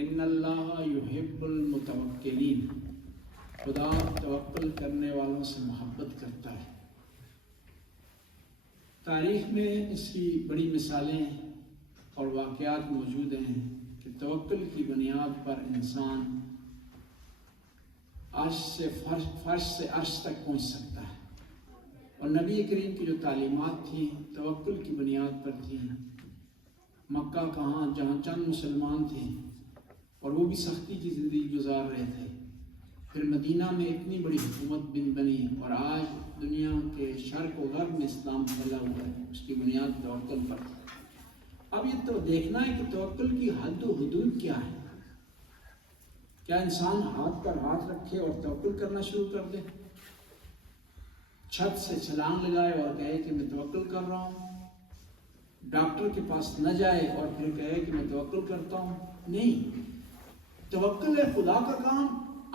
ان اللہ یحب المتوکلین، خدا توکل کرنے والوں سے محبت کرتا ہے۔ تاریخ میں اس کی بڑی مثالیں اور واقعات موجود ہیں کہ توکل کی بنیاد پر انسان فرش سے عرش تک پہنچ سکتا ہے، اور نبی کریم کی جو تعلیمات تھیں توکل کی بنیاد پر تھیں۔ مکہ کہاں جہاں چند مسلمان تھے اور وہ بھی سختی کی زندگی گزار رہے تھے، پھر مدینہ میں اتنی بڑی حکومت بنی، اور آج دنیا کے شرق و غرب میں اسلام پھیلا ہوا ہے، اس کی بنیاد توکل پر تھی۔ اب یہ تو دیکھنا ہے کہ توکل کی حد و حدود کیا ہے۔ کیا انسان ہاتھ پر ہاتھ رکھے اور توکل کرنا شروع کر دے؟ چھت سے چھلانگ لگائے اور کہے کہ میں توکل کر رہا ہوں؟ ڈاکٹر کے پاس نہ جائے اور پھر کہے کہ میں توکل کرتا ہوں؟ نہیں، توکل ہے خدا کا کام،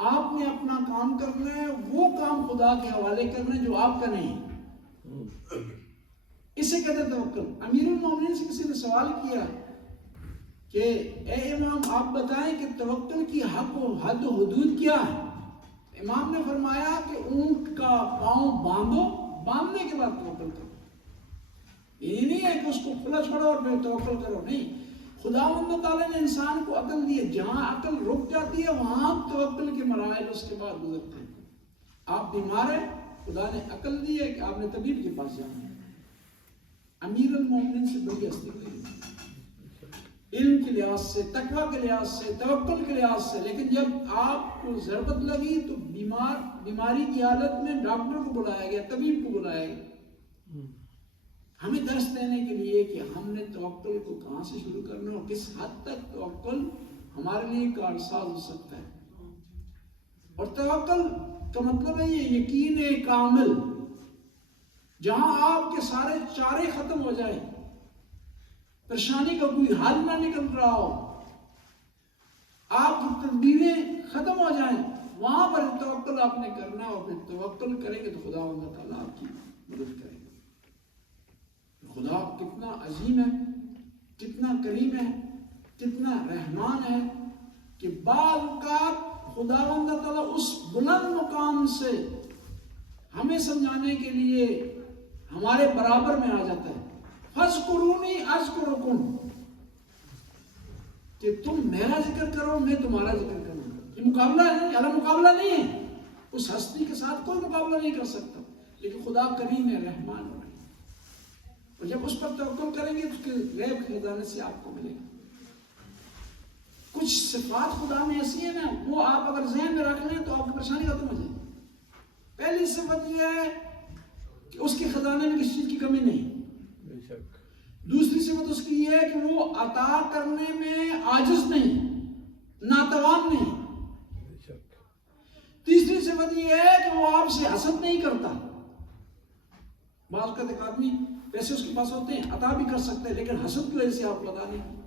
آپ نے اپنا کام کرنا ہے، وہ کام خدا کے حوالے کرنا ہے جو آپ کا نہیں۔ اسے کہتے ہیں توکل۔ امیر المومنین سے کسی نے سوال کیا کہ اے امام آپ بتائیں کہ توکل کی حد و حدود کیا ہے؟ امام نے فرمایا کہ اونٹ کا پاؤں باندھو، باندھنے کے بعد توکل کرو۔ یہ نہیں ہے کہ اس کو کھلا چھوڑو اور پھر توکل کرو، نہیں۔ خداوند تعالیٰ نے انسان کو عقل دی ہے، جہاں عقل رک جاتی ہے وہاں توکل کے مراحل اس کے بعد گزرتے ہیں۔ آپ بیمار ہیں، خدا نے عقل دی ہے کہ آپ نے طبیب کے پاس جانا ہے۔ امیر المومنین سے بڑی ہستی ہوئی، علم کے لحاظ سے، تقویٰ کے لحاظ سے، توکل کے لحاظ سے، لیکن جب آپ کو ضربت لگی تو بیماری کی حالت میں ڈاکٹر کو بلایا گیا، طبیب کو بلایا گیا، ہمیں درس دینے کے لیے کہ ہم نے توکل کو کہاں سے شروع کرنا اور کس حد تک توکل ہمارے لیے کارساز ہو سکتا ہے۔ اور توکل کا مطلب ہے یہ یقین کامل، جہاں آپ کے سارے چارے ختم ہو جائیں، پریشانی کا کوئی حل نہ نکل رہا ہو، آپ کی تدبیریں ختم ہو جائیں، وہاں پر توکل آپ نے کرنا، اور پھر توکل کریں گے تو خدا تعالیٰ آپ کی مدد کرے گا۔ خدا کتنا عظیم ہے، کتنا کریم ہے، کتنا رحمان ہے کہ بعض اوقات خداوند تعالیٰ اس بلند مقام سے ہمیں سمجھانے کے لیے ہمارے برابر میں آ جاتا ہے۔ فَاذْكُرُونِي أَذْكُرُكُمْ، کہ تم میرا ذکر کرو میں تمہارا ذکر کروں گا۔ یہ مقابلہ ہے، یہ مقابلہ نہیں ہے، اس ہستی کے ساتھ کوئی مقابلہ نہیں کر سکتا، لیکن خدا کریم ہے، رحمان ہے، اور جب اس پر توکل کریں گے تو اس کے غیب خزانے سے آپ کو ملے گا۔ کچھ صفات خدا میں ایسی ہیں نا، وہ آپ اگر ذہن میں رکھ لیں تو آپ کی پریشانی ختم ہو جائے۔ پہلی صفت یہ ہے کہ اس کے خزانے میں کسی چیز کی کمی نہیں۔ دوسری صفت اس کی یہ ہے کہ وہ عطا کرنے میں عاجز نہیں، ناتوان نہیں۔ تیسری صفت یہ ہے کہ وہ آپ سے حسد نہیں کرتا۔ بعض اوقات ایک آدمی پیسے اس کے پاس ہوتے ہیں، عطا بھی کر سکتے ہیں، لیکن حسد کی وجہ سے آپ کو عطا نہیں۔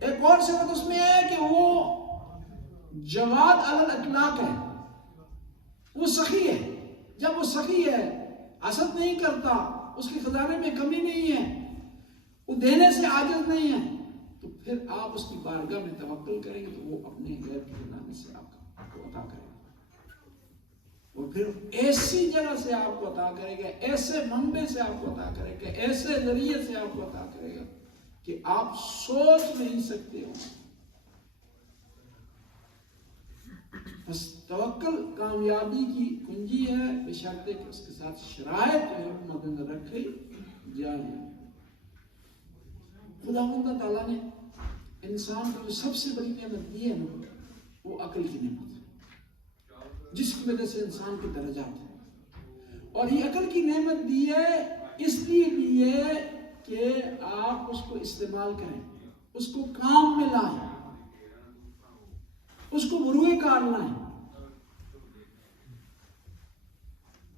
ایک اور صفت اس میں ہے کہ وہ جواد علی الاطلاق ہے، وہ سخی ہے۔ جب وہ سخی ہے، حسد نہیں کرتا، اس کے خزانے میں کمی نہیں ہے، وہ دینے سے عاجز نہیں ہے، تو پھر آپ اس کی بارگاہ میں توکل کریں گے تو وہ اپنے غیر کے خزانے سے آپ کو عطا کرے گا، اور پھر ایسی جگہ سے آپ کو عطا کرے گا، ایسے منبع سے آپ کو عطا کرے گا، ایسے ذریعے سے آپ کو عطا کرے گا کہ آپ سوچ نہیں سکتے ہو۔ بس توکل کامیابی کی کنجی ہے، بشرطے کہ اس کے ساتھ شرائط جو ہے مد نظر رکھے جائے۔ خداوند تعالیٰ نے انسان کو جو سب سے بڑی نعمت دی ہے نا، وہ عقل کی نعمت ہے، جس کی وجہ سے انسان کے درجات ہیں، اور یہ عقل کی نعمت دی ہے اس لیے دی ہے کہ آپ اس کو استعمال کریں، اس کو کام میں لائیں، اس کو بروئے کار لائیں،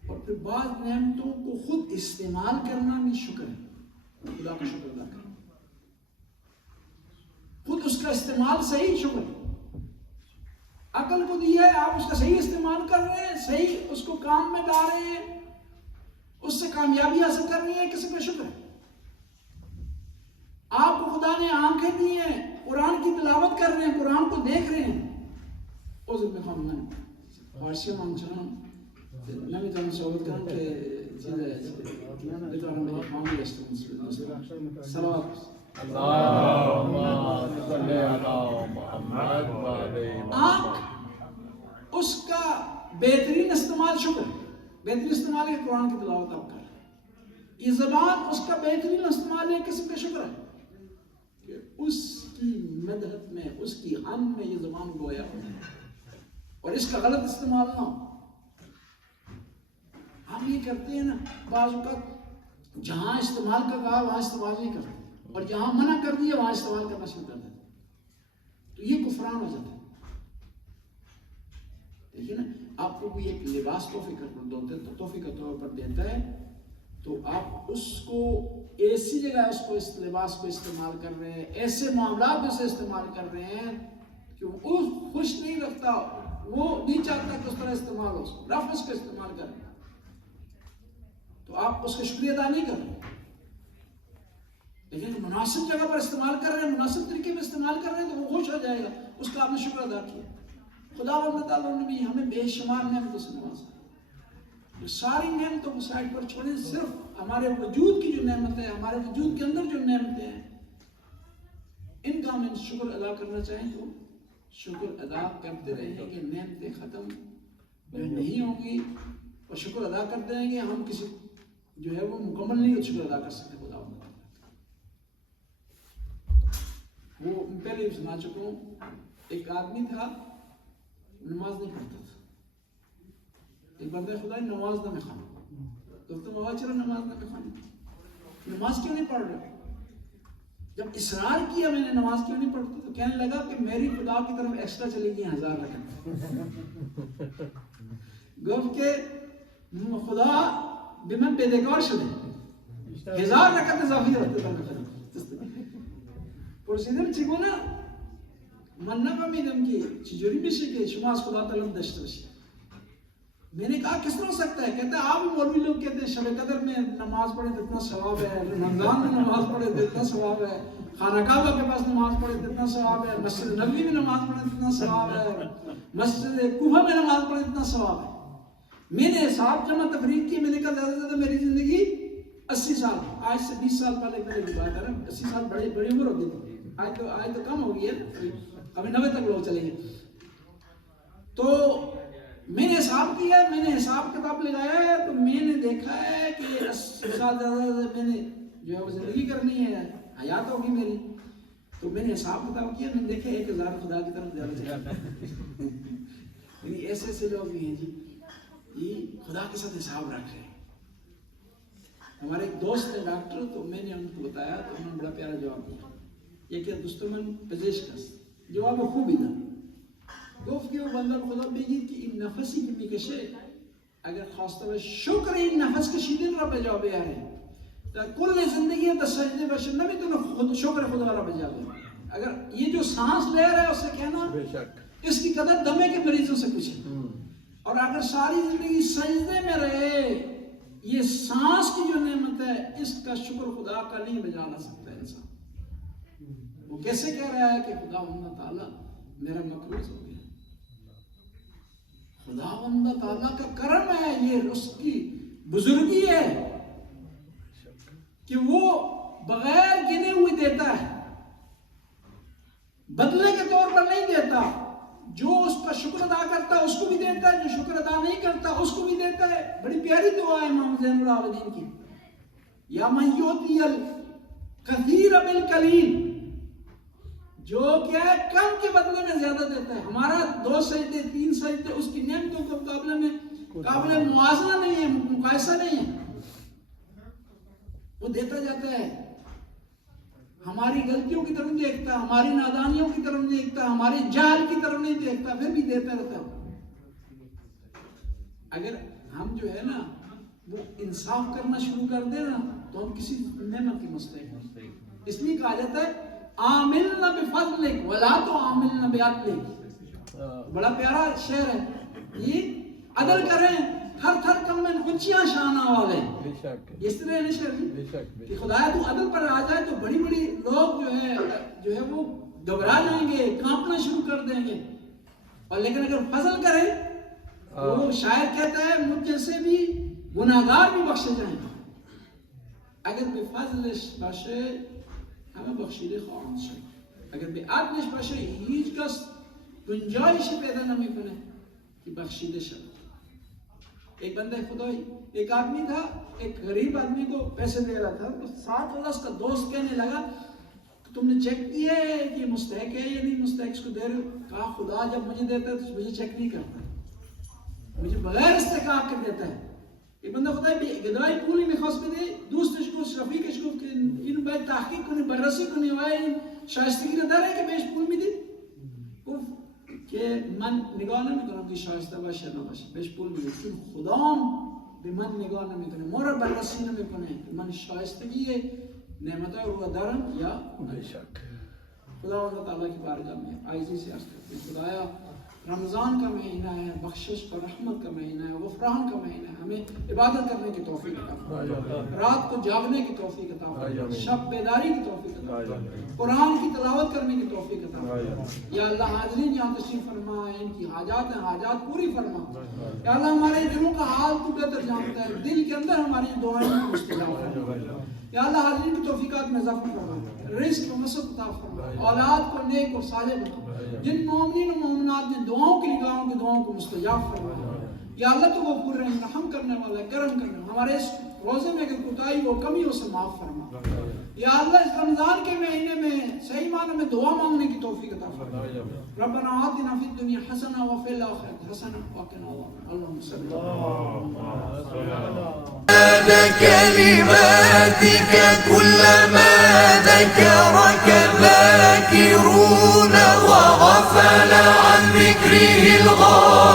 اور پھر بعض نعمتوں کو خود استعمال کرنا بھی شکر ہے، خدا کا شکر ادا کریں، خود اس کا استعمال صحیح شکر ہے۔ عقل کو دیا ہے، آپ اس کا صحیح استعمال کر رہے ہیں، صحیح اس کو کام میں لا رہے ہیں، اس سے کامیابی حاصل کر رہی ہے، کسی پہ شکر ہے۔ آپ کو خدا نے آنکھیں دی ہیں، قرآن کی تلاوت کر رہے ہیں، قرآن کو دیکھ رہے ہیں. اس میں ہم نے فارسی منچان نمی تم صحبت کرن کہ چیزیں بطور ہمیں خوامی رسطن صلوات اللہم صلی علی محمد. آنکھ اس کا بہترین استعمال شکر ہے. بہترین استعمال ہے قرآن کی تلاوت آپ کر رہے ہیں. یہ زبان اس کا بہترین استعمال ہے قسم کا شکر ہے کہ اس کی مدحت میں، اس کی حمد میں یہ زبان گویا ہو اور اس کا غلط استعمال نہ ہو. ہم یہ کرتے ہیں نا بعض اوقات جہاں استعمال کا کہا وہاں استعمال نہیں کرتے اور جہاں منع کر دیا وہاں استعمال کرنا شروع کر دیتے، تو یہ کفران ہو جاتا ہے. دیکھیے نا، آپ کو بھی ایک لباس تحفے کا طور پر دیتا ہے تو آپ اس کو ایسی جگہ اس لباس کو استعمال کر رہے ہیں، ایسے معاملات میں سے استعمال کر رہے ہیں کہ وہ خوش نہیں رکھتا، وہ نہیں چاہتا کہ اس طرح استعمال ہو، رف اس کا استعمال کر رہے ہیں تو آپ اس کا شکریہ ادا نہیں کر رہے. لیکن مناسب جگہ پر استعمال کر رہے ہیں، مناسب طریقے میں استعمال کر رہے ہیں تو وہ خوش ہو جائے گا، اس کا آپ نے شکر ادا کیا. خدا تعالیٰ نے بھی ہمیں بے شمار نعمتوں سے نوازا. ساری نعمتوں کو سائڈ پر چھوڑیں، صرف ہمارے وجود کی جو نعمتیں ہیں، ہمارے وجود کے اندر جو نعمتیں ہیں، ان کا ہمیں شکر ادا کرنا چاہیں تو شکر ادا کرتے رہیں کہ نعمتیں ختم نہیں ہوں گی اور شکر ادا کرتے رہیں گے. ہم کسی جو ہے وہ مکمل نہیں شکر ادا کر سکتے. خدا وہ پہلے بھی سنا چکا ہوں، ایک آدمی تھا نماز نہیں پڑھتا تھا. ایک بندہ خدا نماز نہ میں خوانا تو بابا چلو نماز نہ میں خوانا، نماز کیوں نہیں پڑھ رہے؟ جب اصرار کیا میں نے نماز کیوں نہیں پڑھتی تو کہنے لگا کہ میری خدا کی طرف ایکسٹرا چلے گی 1000 رکعت. گو کہ خدا بمن پیدکار شده 1000 رکعت اضافی رفته در میخواد. پرسیدم چگونه؟ من نفهمیدم که چجوری میشه که شما از خدا طلب داشته باشید. میں نے کہا کس طرح ہو سکتا ہے؟ کہتا ہے آپ مولوی لوگ کہتے ہیں شب قدر میں نماز پڑھے تو اتنا ثواب ہے، رمضان میں نماز پڑھے تو اتنا ثواب ہے، خانہ کعبہ کے پاس نماز پڑھے تو اتنا ثواب ہے، مسجد نبوی میں نماز پڑھے تو اتنا ثواب ہے، مسجد کوفہ میں نماز پڑھے تو اتنا ثواب ہے. میں نے حساب جمع تفریق کی. میں نے کہا زیادہ سے زیادہ میری زندگی 80 سال، آج سے 20 سال پہلے میں نے بات ہے 80 سال بڑی عمر ہوتی تھی. آج تو کم ہو گئی ہے، ابھی 90 تک لوگ چلیں گے. تو میں نے حساب کیا، میں نے حساب کتاب لگایا ہے تو میں نے دیکھا ہے کہ 80 سال زیادہ میں نے جو ہے وہ زندگی کرنی ہے، حیات ہوگی میری. تو میں نے حساب کتاب کیا، میں نے دیکھا 1000 خدا کی طرف زیادہ چلا. یعنی ایسے لوگ بھی ہیں جی یہ خدا کے ساتھ حساب رکھ رہے ہیں. ہمارے ایک دوست ہے ڈاکٹر، تو میں نے ان کو بتایا تو انہوں نے بڑا پیارا جواب دیا. یہ کہ دوستمن پزشکس جواب خوبی تھا. گفت که او بنده خدا بگید که این نفسی که میکشه اگر خواسته به شکر این نفس کشیدن را به جا بیاره در کل زندگی در سجده باشه نمیتونه شکر خدا را به جا بیاره. اگر یہ جو سانس لے رہا ہے اسے کہنا اس کی قدر دمے کے مریضوں سے کچھ ہے. اور اگر ساری زندگی سجدے میں رہے، یہ سانس کی جو نعمت ہے اس کا شکر خدا کا نہیں بجا نہ سکتا انسان. وہ کیسے کہہ رہا ہے کہ خداوند تعالیٰ میرا مقروض ہو گیا. خداوند تعالیٰ کا کرم ہے، یہ اس کی بزرگی ہے کہ وہ بغیر گنے ہوئے دیتا ہے، بدلے کے طور پر نہیں دیتا. جو اس کا شکر ادا کرتا ہے اس کو بھی دیتا ہے، جو شکر ادا نہیں کرتا اس کو بھی دیتا ہے. بڑی پیاری دعا ہے امام زین العابدین کی، یا من یؤتی الکثیر بالقلیل، جو کیا ہے کم کے بدلے میں زیادہ دیتا ہے. ہمارا 2 سجدے 3 سجدے اس کی نعمتوں کے مقابلے میں قابل موازنہ نہیں ہے، مقایسہ نہیں ہے. وہ دیتا جاتا ہے. ہماری غلطیوں کی طرف نہیں دیکھتا، ہماری نادانیوں کی طرف نہیں دیکھتا، ہماری جہل کی طرف نہیں دیکھتا، پھر بھی دیتا رہتا. اگر ہم جو ہے نا وہ انصاف کرنا شروع کر دیں نا تو ہم کسی نعمت کی مستحق ہیں. اس لیے کہا جاتا ہے عاملنا بفضلک ولا تعاملنا بعدلک. بڑا پیارا شعر ہے یہ. عدل کریں ہر تھر کم میں اونچیاں شانہ والے بے شک اس طرح نہیں شرعی بے شک کہ خدایا تو عدل پر آ جائے تو بڑی بڑی لوگ جو ہے وہ گھبرا جائیں گے، کانپنا شروع کر دیں گے، اور لیکن اگر فضل کرے تو وہ شاعر کہتا ہے مجھ جیسے بھی گناہگار بھی بخشے جائیں گے. اگر به فضلش باشه همه بخشیده خواهند شد. اگر به عدلش باشه هیچ کس گنجایشی پیدا نمیکنه کہ بخشیده شد. ایک بندہ خدائی، ایک آدمی تھا، ایک غریب آدمی کو پیسے دے رہا تھا، تو ساتھ والا اس کا دوست کہنے لگا تم نے چیک کیا ہے کہ یہ مستحق ہے یا نہیں مستحق اس کو دے رہے ہو؟ کہا خدا جب مجھے دیتا ہے تو مجھے چیک نہیں کرتا، مجھے بغیر استحقاق کے دیتا ہے. ایک بندہ خدای گدای پولی میخواست بده، دوستش گفت، رفیقش گفت که اینو باید تحقیق کنی، بررسی کنی و این شایستگی رو داره که بهش پول میدید؟ گفت که من نگاه نمیکنم که شایسته باشه یا نباشه، بهش پول میدید چون خدام به من نگاه نمیکنه، ما رو بررسی نمیکنه من شایستگی نعمتای رو دارم یا بے شک خدا و تعالی کی بارگاہ میں عاجزی سے عرض کرتے ہیں خدایا رمضان کا مہینہ ہے، بخشش اور رحمت کا مہینہ ہے، غفران کا مہینہ ہے، ہمیں عبادت کرنے کی توفیق عطا فرما، رات کو جاگنے کی توفیق عطا فرما، شب بیداری کی توفیق عطا فرما، قرآن کی تلاوت کرنے کی توفیق عطا فرما. یا اللہ حاضرین یہاں تشریف فرما، ان کی حاجات ہیں حاجات پوری فرما. یا اللہ ہمارے دلوں کا حال تو بہتر جانتا ہے، دل کے اندر ہماری دعائیں مستجاب فرما. یا اللہ حاضرین کی توفیقات میں اضافہ فرما، رزق و مسعت عطا فرما، اولاد کو نیک اور صالح بنا. جن مومنین و مومنات نے دعاؤں کی نگاہوں کی دعاؤں کو مستجاب فرما. یا اللہ تو غفور رحیم رحم کرنے والا کرم کرنے والا، ہمارے اس روزے میں اگر کوتاہی ہو کمی ہو سے معاف فرما. یا اللہ اس رمضان کے مہینے میں صحیح معنی میں دعا مانگنے کی توفیق عطا فرما. ربنا آتنا فی الدنیا حسنہ وفی الآخرۃ حسنہ وقنا عذاب النار. اللهم صل كلماتك كلما ذكرك ذاكرون وغفل عن ذكره الغافلون